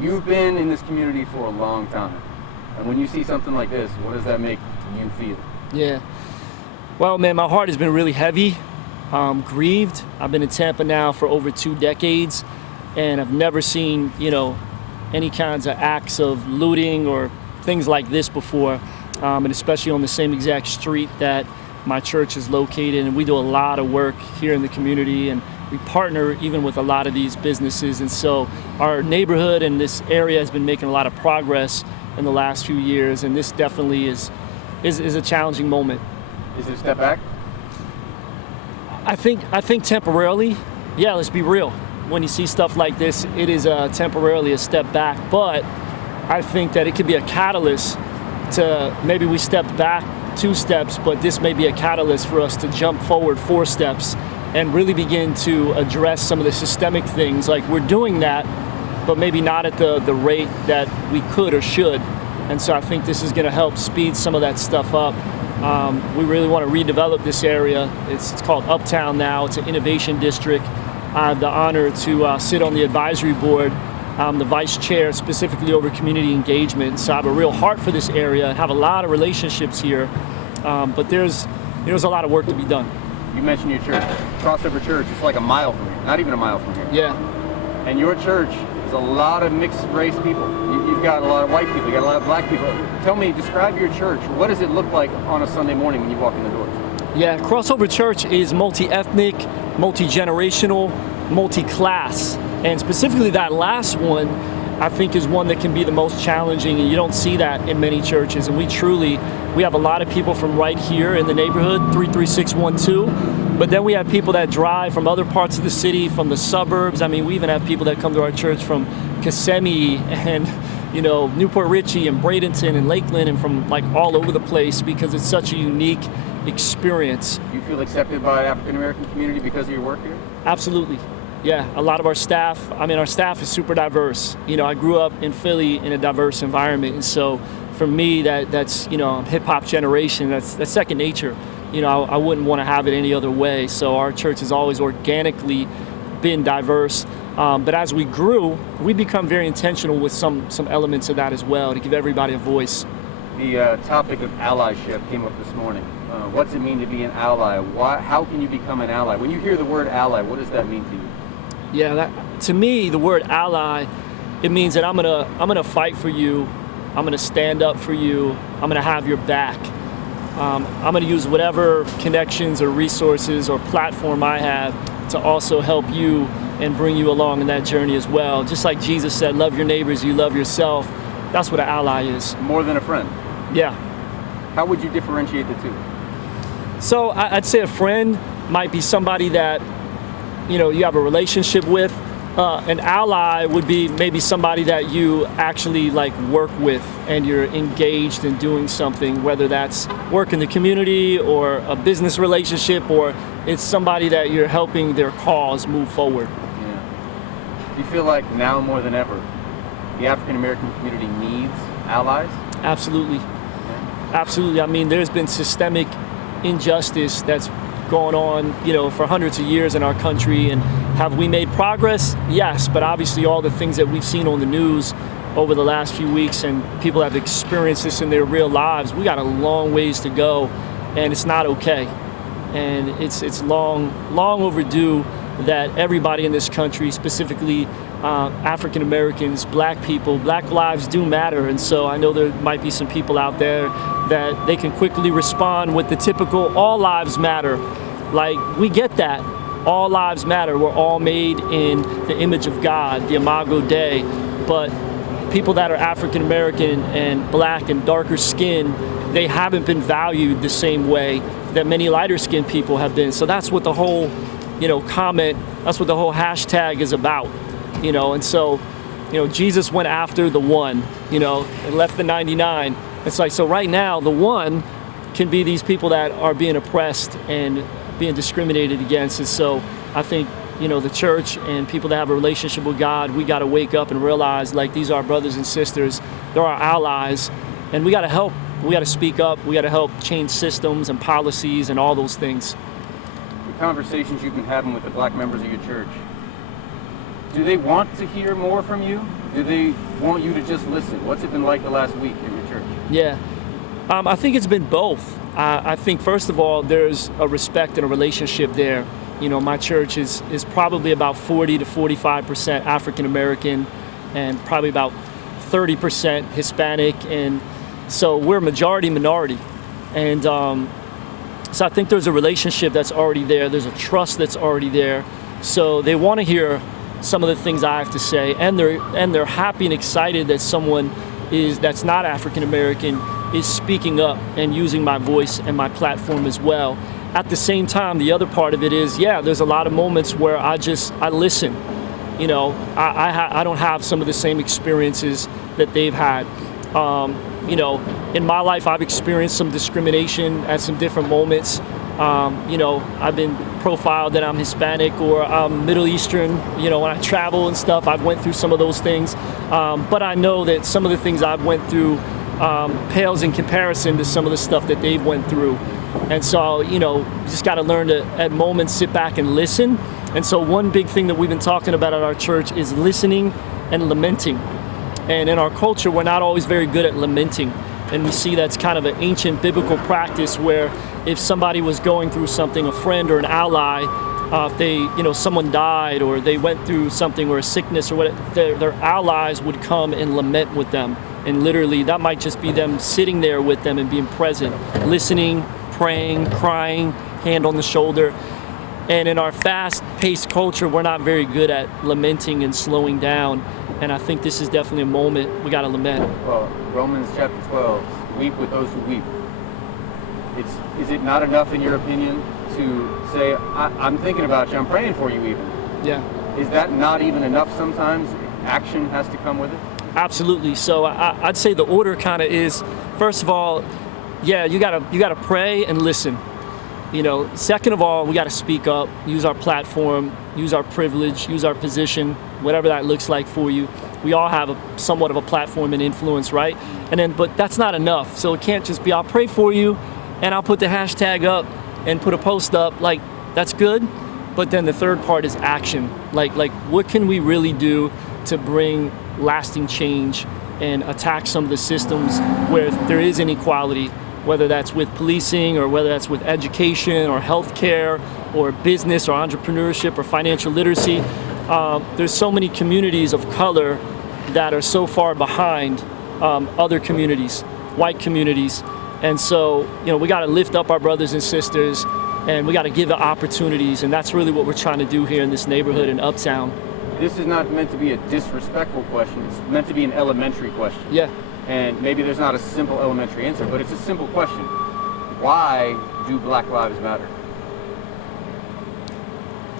You've been in this community for a long time. And when you see something like this, what does that make you feel? Yeah. Well, man, my heart has been really heavy, grieved. I've been in Tampa now for over 2 decades, and I've never seen, any kinds of acts of looting or things like this before, and especially on the same exact street that my church is located. And we do a lot of work here in the community, and we partner even with a lot of these businesses. And so our neighborhood and this area has been making a lot of progress in the last few years, and this definitely is a challenging moment. Is it a step back? I think temporarily, yeah, let's be real. When you see stuff like this, it is temporarily a step back, but I think that it could be a catalyst to maybe we step back 2 steps, but this may be a catalyst for us to jump forward 4 steps and really begin to address some of the systemic things. Like, we're doing that, but maybe not at the rate that we could or should. And so I think this is going to help speed some of that stuff up. We really want to redevelop this area. It's called Uptown now. It's an innovation district. I have the honor to sit on the advisory board. I'm the vice chair specifically over community engagement. So I have a real heart for this area and have a lot of relationships here. But there's a lot of work to be done. You mentioned your church. Crossover Church, it's like a mile from here. Not even a mile from here. Yeah. And your church is a lot of mixed race people. You've got a lot of white people, you got a lot of black people. Tell me, describe your church. What does it look like on a Sunday morning when you walk in the doors? Yeah, Crossover Church is multi-ethnic, multi-generational, multi-class. And specifically that last one, I think, is one that can be the most challenging, and you don't see that in many churches. And we have a lot of people from right here in the neighborhood, 33612, but then we have people that drive from other parts of the city, from the suburbs. I mean, we even have people that come to our church from Kissimmee and, Newport Richey and Bradenton and Lakeland, and from like all over the place, because it's such a unique experience. Do you feel accepted by the African American community because of your work here? Absolutely. Yeah, a lot of our staff is super diverse. I grew up in Philly in a diverse environment, and so for me, that's hip hop generation. That's second nature. I wouldn't want to have it any other way. So our church has always organically been diverse. But as we grew, we become very intentional with some elements of that as well, to give everybody a voice. The topic of allyship came up this morning. What's it mean to be an ally? How can you become an ally? When you hear the word ally, what does that mean to you? Yeah, to me, the word ally, it means that I'm gonna fight for you. I'm gonna stand up for you. I'm gonna have your back. I'm gonna use whatever connections or resources or platform I have to also help you and bring you along in that journey as well. Just like Jesus said, love your neighbors, you love yourself. That's what an ally is. More than a friend. Yeah. How would you differentiate the two? So I'd say a friend might be somebody that you have a relationship with. An ally would be maybe somebody that you actually work with and you're engaged in doing something, whether that's work in the community or a business relationship, or it's somebody that you're helping their cause move forward. Yeah. Do you feel like now more than ever, the African American community needs allies? Absolutely. Yeah. Absolutely. I mean, there's been systemic injustice that's going on, for hundreds of years in our country. And have we made progress? Yes, but obviously all the things that we've seen on the news over the last few weeks, and people have experienced this in their real lives, we got a long ways to go, and it's not okay. And it's long overdue that everybody in this country, specifically African Americans, black people, black lives do matter. And so I know there might be some people out there that they can quickly respond with the typical all lives matter. Like, we get that. All lives matter. We're all made in the image of God, the Imago Dei. But people that are African American and black and darker skinned, they haven't been valued the same way that many lighter skinned people have been. So that's what the whole comment, that's what the whole hashtag is about, and so, Jesus went after the one, and left the 99. It's like, so right now, the one can be these people that are being oppressed and being discriminated against. And so I think, the church and people that have a relationship with God, we got to wake up and realize, these are our brothers and sisters, they're our allies, and we got to help, we got to speak up, we got to help change systems and policies and all those things. Conversations you've been having with the black members of your church, do they want to hear more from you? Do they want you to just listen? What's it been like the last week in your church? Yeah. I think it's been both. I think, first of all, there's a respect and a relationship there. My church is probably about 40 to 45% African American and probably about 30% Hispanic. And so we're majority minority. And so I think there's a relationship that's already there. There's a trust that's already there. So they want to hear some of the things I have to say. And they're happy and excited that someone that's not African American is speaking up and using my voice and my platform as well. At the same time, the other part of it is, there's a lot of moments where I listen. I don't have some of the same experiences that they've had. In my life, I've experienced some discrimination at some different moments. I've been profiled that I'm Hispanic or I'm Middle Eastern. When I travel and stuff, I've went through some of those things. But I know that some of the things I've went through pales in comparison to some of the stuff that they've went through. And so, you just got to learn to, at moments, sit back and listen. And so one big thing that we've been talking about at our church is listening and lamenting. And in our culture, we're not always very good at lamenting. And we see that's kind of an ancient biblical practice where if somebody was going through something, a friend or an ally, if they, someone died or they went through something or a sickness or what, their allies would come and lament with them. And literally, that might just be them sitting there with them and being present, listening, praying, crying, hand on the shoulder. And in our fast-paced culture, we're not very good at lamenting and slowing down. And I think this is definitely a moment we got to lament. Well, Romans chapter 12, weep with those who weep. Is it not enough, in your opinion, to say, I'm thinking about you, I'm praying for you even? Yeah. Is that not even enough sometimes? Action has to come with it? Absolutely. So I'd say the order kind of is, first of all, you gotta pray and listen. Second of all, we gotta speak up, use our platform, use our privilege, use our position, whatever that looks like for you. We all have somewhat of a platform and influence, right? But that's not enough. So it can't just be, I'll pray for you and I'll put the hashtag up and put a post up. Like, that's good. But then the third part is action. Like what can we really do to bring lasting change and attack some of the systems where there is inequality, whether that's with policing or whether that's with education or healthcare or business or entrepreneurship or financial literacy. There's so many communities of color that are so far behind other communities, white communities. And so, we got to lift up our brothers and sisters and we got to give it opportunities. And that's really what we're trying to do here in this neighborhood in Uptown. This is not meant to be a disrespectful question. It's meant to be an elementary question. Yeah. And maybe there's not a simple elementary answer, but it's a simple question. Why do Black Lives Matter?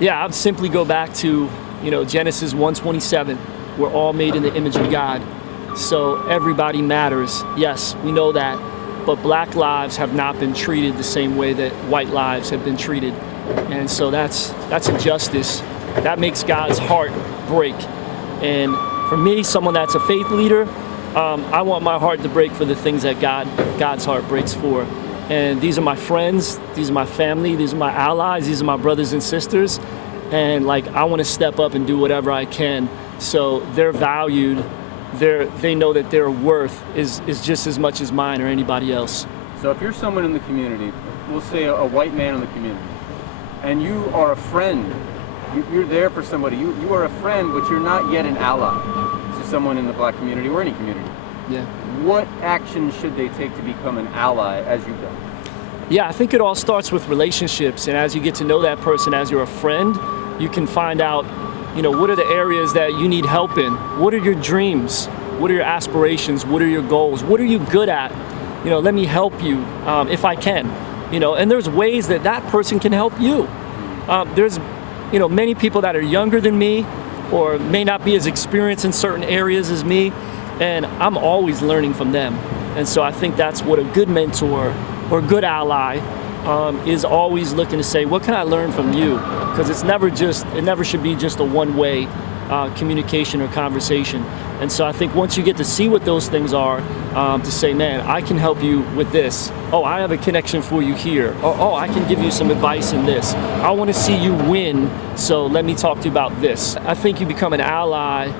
Yeah, I'd simply go back to, Genesis 1:27. We're all made in the image of God. So everybody matters. Yes, we know that. But Black lives have not been treated the same way that white lives have been treated. And so that's injustice. That makes God's heart break. And for me, someone that's a faith leader, I want my heart to break for the things that God's heart breaks for. And these are my friends, these are my family, these are my allies, these are my brothers and sisters. And I want to step up and do whatever I can. So they're valued, they know that their worth is just as much as mine or anybody else. So if you're someone in the community, we'll say a white man in the community, and you are a friend, you're there for somebody, you are a friend, but you're not yet an ally to someone in the Black community or any community. Yeah. What action should they take to become an ally as you've done? Yeah, I think it all starts with relationships. And as you get to know that person as you're a friend, you can find out, what are the areas that you need help in? What are your dreams? What are your aspirations? What are your goals? What are you good at? Let me help you if I can. And there's ways that person can help you. There's many people that are younger than me or may not be as experienced in certain areas as me, and I'm always learning from them. And so I think that's what a good mentor or good ally is always looking to say, what can I learn from you? Because it never should be just a one-way communication or conversation. And so I think once you get to see what those things are, to say, man, I can help you with this. Oh, I have a connection for you here. Oh, I can give you some advice in this. I want to see you win, so let me talk to you about this. I think you become an ally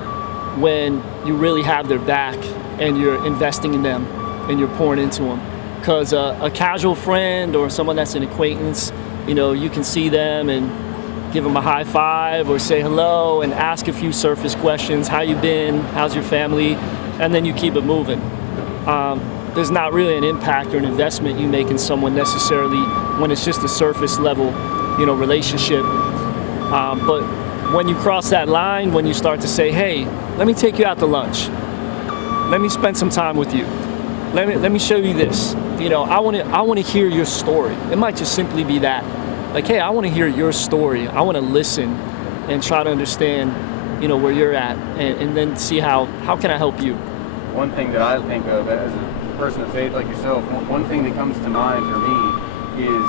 when you really have their back and you're investing in them and you're pouring into them. Because a casual friend or someone that's an acquaintance, you can see them and give them a high five or say hello and ask a few surface questions. How you been? How's your family? And then you keep it moving. There's not really an impact or an investment you make in someone necessarily when it's just a surface level, relationship. But when you cross that line, when you start to say, hey, let me take you out to lunch. Let me spend some time with you. Let me show you this. I want to hear your story. It might just simply be that. Like, hey, I want to hear your story. I want to listen and try to understand, where you're at, and then see how can I help you. One thing that I think of as a person of faith like yourself, one thing that comes to mind for me is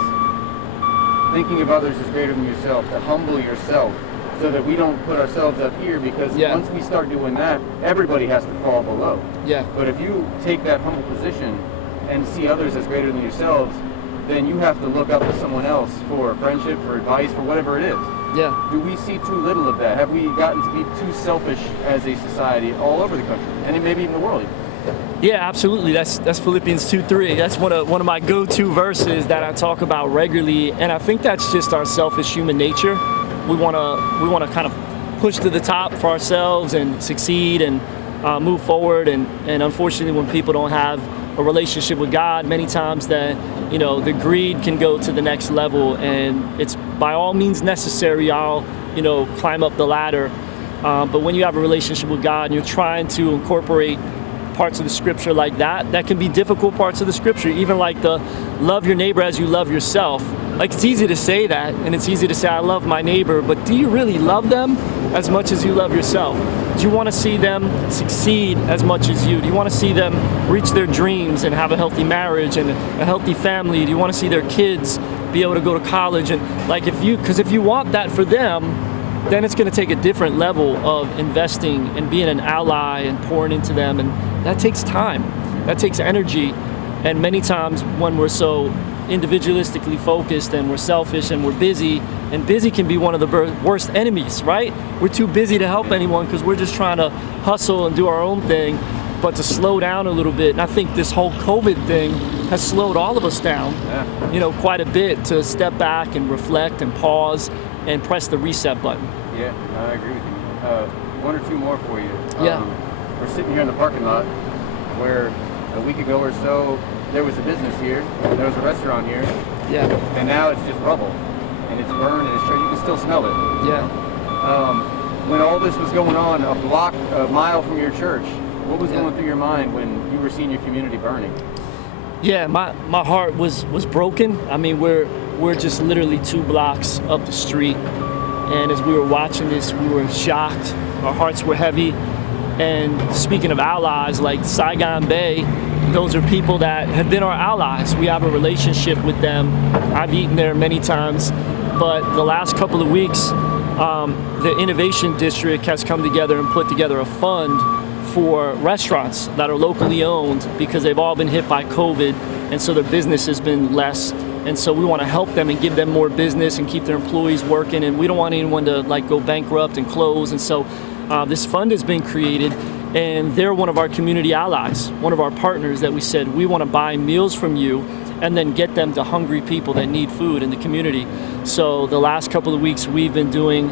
thinking of others as greater than yourself, to humble yourself so that we don't put ourselves up here, because once we start doing that, everybody has to fall below. Yeah. But if you take that humble position and see others as greater than yourselves, then you have to look up to someone else for friendship, for advice, for whatever it is. Yeah. Do we see too little of that? Have we gotten to be too selfish as a society all over the country, and maybe even the world? Yeah, absolutely. That's Philippians 2:3. That's one of my go-to verses that I talk about regularly, and I think that's just our selfish human nature. We want to kind of push to the top for ourselves and succeed and move forward, and unfortunately, when people don't have a relationship with God, many times that the greed can go to the next level, and it's by all means necessary. I'll climb up the ladder, but when you have a relationship with God and you're trying to incorporate parts of the scripture like that can be difficult parts of the scripture, even like the love your neighbor as you love yourself. Like, it's easy to say that, and it's easy to say I love my neighbor, but do you really love them as much as you love yourself? Do you want to see them succeed as much as you? Do you want to see them reach their dreams and have a healthy marriage and a healthy family? Do you want to see their kids be able to go to college? And because if you want that for them, then it's going to take a different level of investing and being an ally and pouring into them, and that takes time, that takes energy. And many times when we're so individualistically focused and we're selfish and we're busy, and busy can be one of the worst enemies, right? We're too busy to help anyone because we're just trying to hustle and do our own thing. But to slow down a little bit, and I think this whole COVID thing has slowed all of us down, quite a bit, to step back and reflect and pause and press the reset button. Yeah, I agree with you. One or two more for you. Yeah. We're sitting here in the parking lot where a week ago or so there was a business here, there was a restaurant here, and now it's just rubble, and it's burned, and you can still smell it. Yeah. When all this was going on, a mile from your church, what was going through your mind when you were seeing your community burning? Yeah, my heart was broken. I mean, we're just literally 2 blocks up the street, and as we were watching this, we were shocked. Our hearts were heavy. And speaking of allies, like Saigon Bay, those are people that have been our allies. We have a relationship with them. I've eaten there many times, but the last couple of weeks, the Innovation District has come together and put together a fund for restaurants that are locally owned, because they've all been hit by COVID, and so their business has been less. And so we want to help them and give them more business and keep their employees working, and we don't want anyone to go bankrupt and close. And so this fund has been created, and they're one of our community allies, one of our partners that we said we want to buy meals from you and then get them to hungry people that need food in the community. So the last couple of weeks we've been doing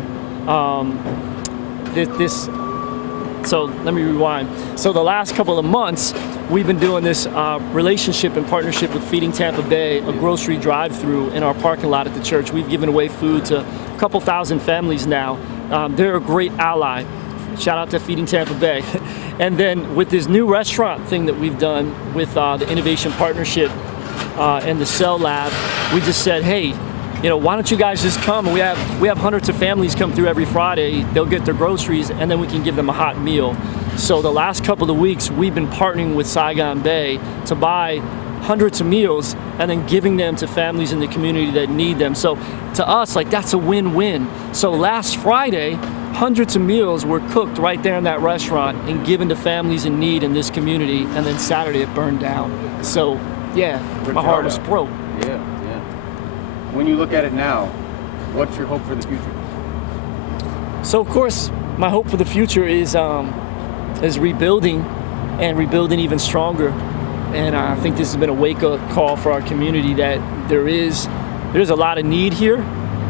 this. So let me rewind. So the last couple of months, we've been doing this relationship and partnership with Feeding Tampa Bay, a grocery drive-through in our parking lot at the church. We've given away food to a couple thousand families now. They're a great ally. Shout out to Feeding Tampa Bay. And then with this new restaurant thing that we've done with the Innovation Partnership and the Cell Lab, we just said, hey, why don't you guys just come? We have hundreds of families come through every Friday. They'll get their groceries, and then we can give them a hot meal. So the last couple of weeks, we've been partnering with Saigon Bay to buy hundreds of meals and then giving them to families in the community that need them. So to us, that's a win-win. So last Friday, hundreds of meals were cooked right there in that restaurant and given to families in need in this community, and then Saturday it burned down. So yeah, my heart was broke. Yeah. When you look at it now, what's your hope for the future? So of course, my hope for the future is is rebuilding, and rebuilding even stronger. And I think this has been a wake-up call for our community that there's a lot of need here,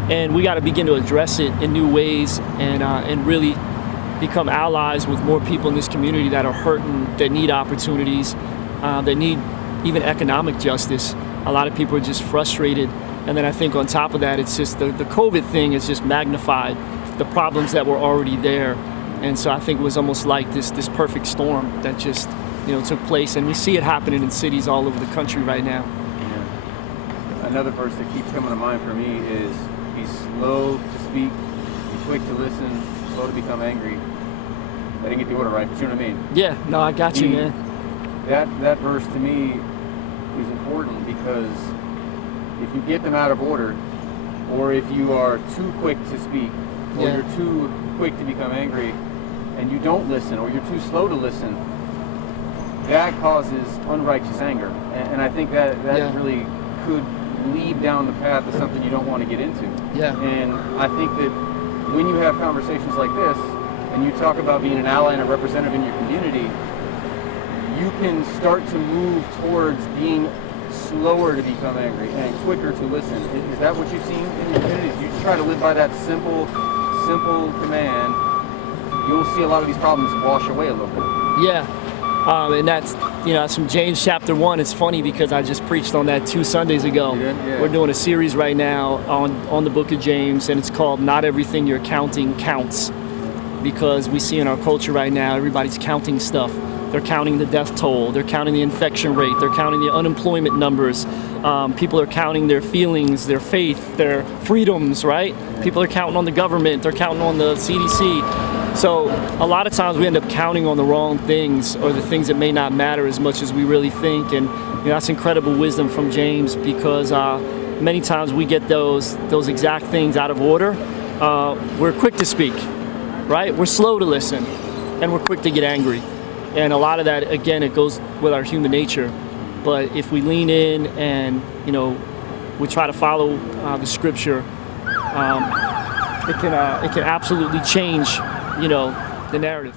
and we got to begin to address it in new ways and really become allies with more people in this community that are hurting, that need opportunities, that need even economic justice. A lot of people are just frustrated. And then I think on top of that, it's just the COVID thing has just magnified the problems that were already there. And so I think it was almost like this perfect storm that just took place. And we see it happening in cities all over the country right now. Yeah. Another verse that keeps coming to mind for me is be slow to speak, be quick to listen, slow to become angry. I didn't get the order right, but you know what I mean? Yeah, no, I got you, man. That verse to me is important because if you get them out of order, or if you are too quick to speak, or Yeah. you're too quick to become angry, and you don't listen, or you're too slow to listen, that causes unrighteous anger. And I think that Yeah. really could lead down the path of something you don't want to get into. Yeah. And I think that when you have conversations like this, and you talk about being an ally and a representative in your community, you can start to move towards being slower to become angry and quicker to listen. Is that what you've seen in your community? If you try to live by that simple command, you'll see a lot of these problems wash away a little bit. Yeah. And that's from James chapter 1. It's funny because I just preached on that 2 Sundays ago. You did? Yeah. We're doing a series right now on the book of James, and it's called Not Everything You're Counting Counts. Because we see in our culture right now, everybody's counting stuff. They're counting the death toll. They're counting the infection rate. They're counting the unemployment numbers. People are counting their feelings, their faith, their freedoms, right? People are counting on the government. They're counting on the CDC. So a lot of times we end up counting on the wrong things, or the things that may not matter as much as we really think. And that's incredible wisdom from James, because many times we get those exact things out of order. We're quick to speak, right? We're slow to listen, and we're quick to get angry. And a lot of that, again, it goes with our human nature. But if we lean in and, we try to follow the scripture, it can absolutely change, the narrative.